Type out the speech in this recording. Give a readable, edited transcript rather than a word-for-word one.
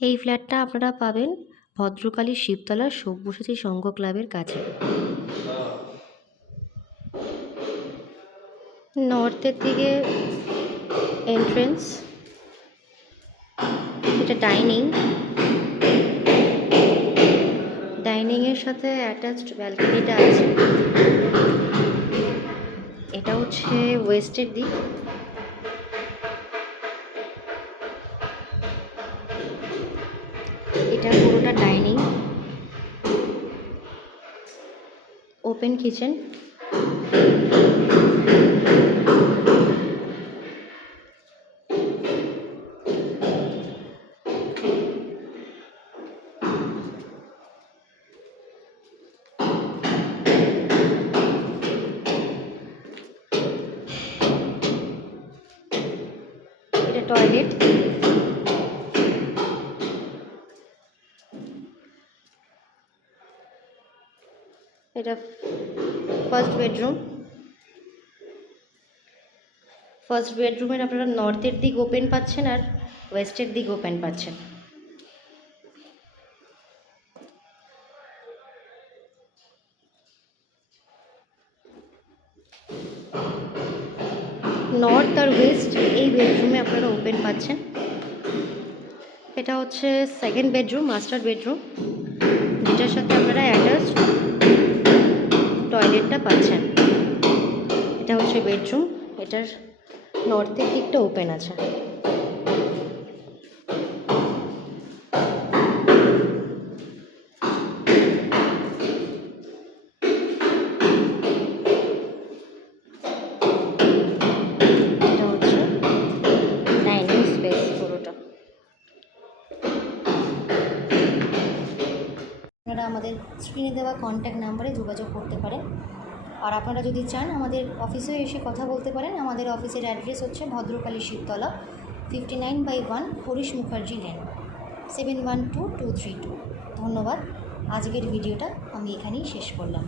এই ফ্ল্যাটটা আপনারা পাবেন ভদ্রকালী শিবতলার সব্যসাচী সংঘ ক্লাবের কাছে। নর্থের দিকে এন্ট্রেন্স, এটা ডাইনিংয়ের সাথে অ্যাটাচড ব্যালকনিটা আছে। এটা হচ্ছে ওয়েস্টের দিক। এটা পুরোটা ডাইনিং, ওপেন কিচেন। এটা টয়লেট। এটা ফার্স্ট বেডরুম। ফার্স্ট বেডরুমের আপনারা নর্থের দিক ওপেন পাচ্ছেন আর ওয়েস্টের দিক ওপেন পাচ্ছেন। নর্থ আর ওয়েস্ট এই বেডরুমে আপনারা ওপেন পাচ্ছেন। এটা হচ্ছে সেকেন্ড বেডরুম, মাস্টার বেডরুম, যেটার সাথে আপনারা অ্যাটাচড টয়লেটটা পাচ্ছেন। এটা হচ্ছে বেডরুম, এটার নর্থের দিকটা ওপেন আছে। এটা হচ্ছে ডাইনিং স্পেস পুরোটা। আপনারা আমাদের স্ক্রিনে দেওয়া কন্ট্যাক্ট নাম্বারে যোগাযোগ করতে পারেন। আর আপনারা যদি চান আমাদের অফিসে এসে কথা বলতে পারেন। আমাদের অফিসের অ্যাড্রেস হচ্ছে ভদ্রকালী শিবতলা, 59/1 হরিশ মুখার্জি লেন, 712232। ধন্যবাদ। আজকের ভিডিওটা আমি এখানেই শেষ করলাম।